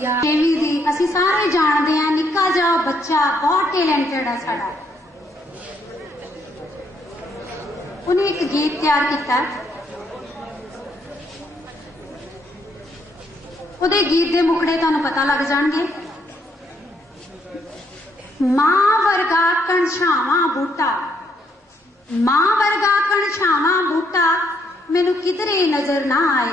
ਵਧੀਆ ਕੇਵੀ ਦੀ ਅਸੀਂ ਸਾਰੇ ਜਾਣਦੇ ਆ, ਨਿੱਕਾ ਜਿਹਾ ਬੱਚਾ ਬਹੁਤ ਟੈਲੈਂਟਡ ਆ ਸਾਡਾ। ਉਹਨੇ ਇੱਕ ਗੀਤ ਤਿਆਰ ਕੀਤਾ। ਉਹਦੇ ਗੀਤ ਦੇ ਮੁਖੜੇ ਤੁਹਾਨੂੰ ਪਤਾ ਲੱਗ ਜਾਣਗੇ। ਮਾਂ ਵਰਗਾ ਕਣਛਾਵਾਂ ਬੂਟਾ। ਮਾਂ ਵਰਗਾ ਕਣਛਾਵਾਂ ਬੂਟਾ, ਮੈਨੂੰ ਕਿਧਰੇ ਨਜ਼ਰ ਨਾ ਆਏ।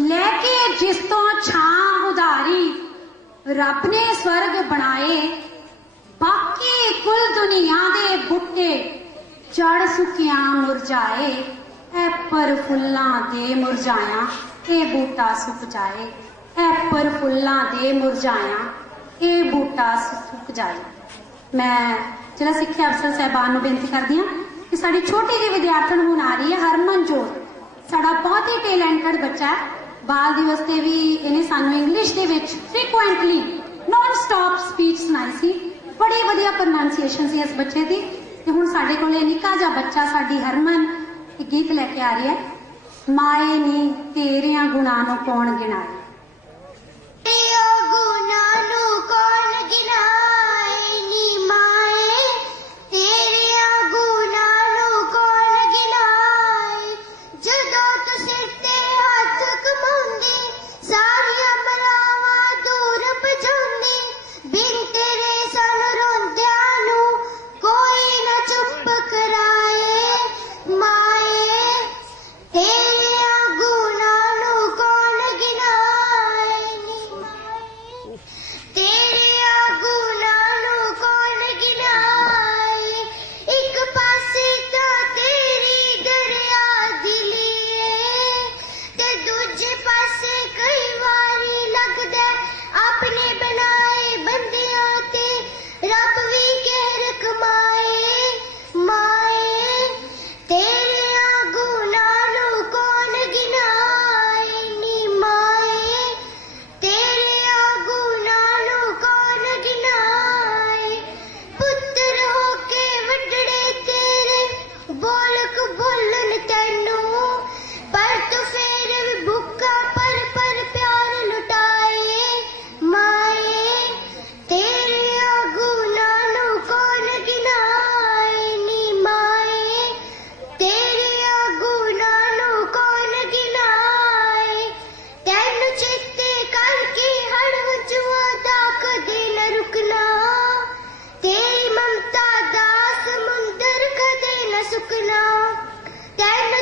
ਲੈ ਕੇ ਜਿਸ ਤੋਂ ਛਾਂ ਉਧਾਰੀ ਰੱਬ ਨੇ ਸਵਰਗ ਬਣਾਏ ਬਾਕੀ ਕੁੱਲ ਦੁਨੀਆ ਦੇ ਬੁੱਟੇ ਜੜ ਸੁੱਕਿਆਂ ਮੁਰਝਾਏ ਐ ਪਰ ਫੁੱਲਾਂ ਦੇ ਮੁਰਝਾਇਆ ਇਹ ਬੂਟਾ ਸੁੱਕ ਜਾਏ ਐ ਪਰ ਫੁੱਲਾਂ ਦੇ ਮੁਰਝਾਇਆ ਇਹ ਬੂਟਾ ਸੁੱਕ ਜਾਏ ਮੈਂ ਜਿਹੜਾ ਸਿੱਖਿਆ ਅਫਸਰ ਸਾਹਿਬਾਨ ਨੂੰ ਬੇਨਤੀ ਕਰਦੀ ਹਾਂ ਕਿ ਸਾਡੀ ਛੋਟੀ ਜਿਹੀ ਵਿਦਿਆਰਥਣ ਹੁਣ ਆ ਰਹੀ ਹੈ ਹਰਮਨਜੋਤ ਸਾਡਾ ਬਹੁਤ ਹੀ ਟੈਲੈਂਟਡ ਬੱਚਾ ਹੈ ਬਾਲ ਦਿਵਸ ਤੇ ਵੀ ਇਹਨੇ ਸਾਨੂੰ ਇੰਗਲਿਸ਼ ਦੇ ਵਿੱਚ ਫ੍ਰੀਕੁਐਂਟਲੀ ਨਾਨ ਸਟਾਪ ਸਪੀਚ ਸੁਣਾਈ ਸੀ। ਬੜੀ ਵਧੀਆ ਪ੍ਰੋਨਾਂਸੀਏਸ਼ਨ ਸੀ ਇਸ ਬੱਚੇ ਦੀ। ਤੇ ਹੁਣ ਸਾਡੇ ਕੋਲੇ ਨਿੱਕਾ ਜਿਹਾ ਬੱਚਾ, ਸਾਡੀ ਹਰਮਨ ਗੀਤ ਲੈ ਕੇ ਆ ਰਹੀ ਹੈ। ਮਾਏ ਨੀ, ਤੇਰਿਆਂ ਗੁਣਾਂ ਨੂੰ ਕੌਣ ਗਿਣਾਏ?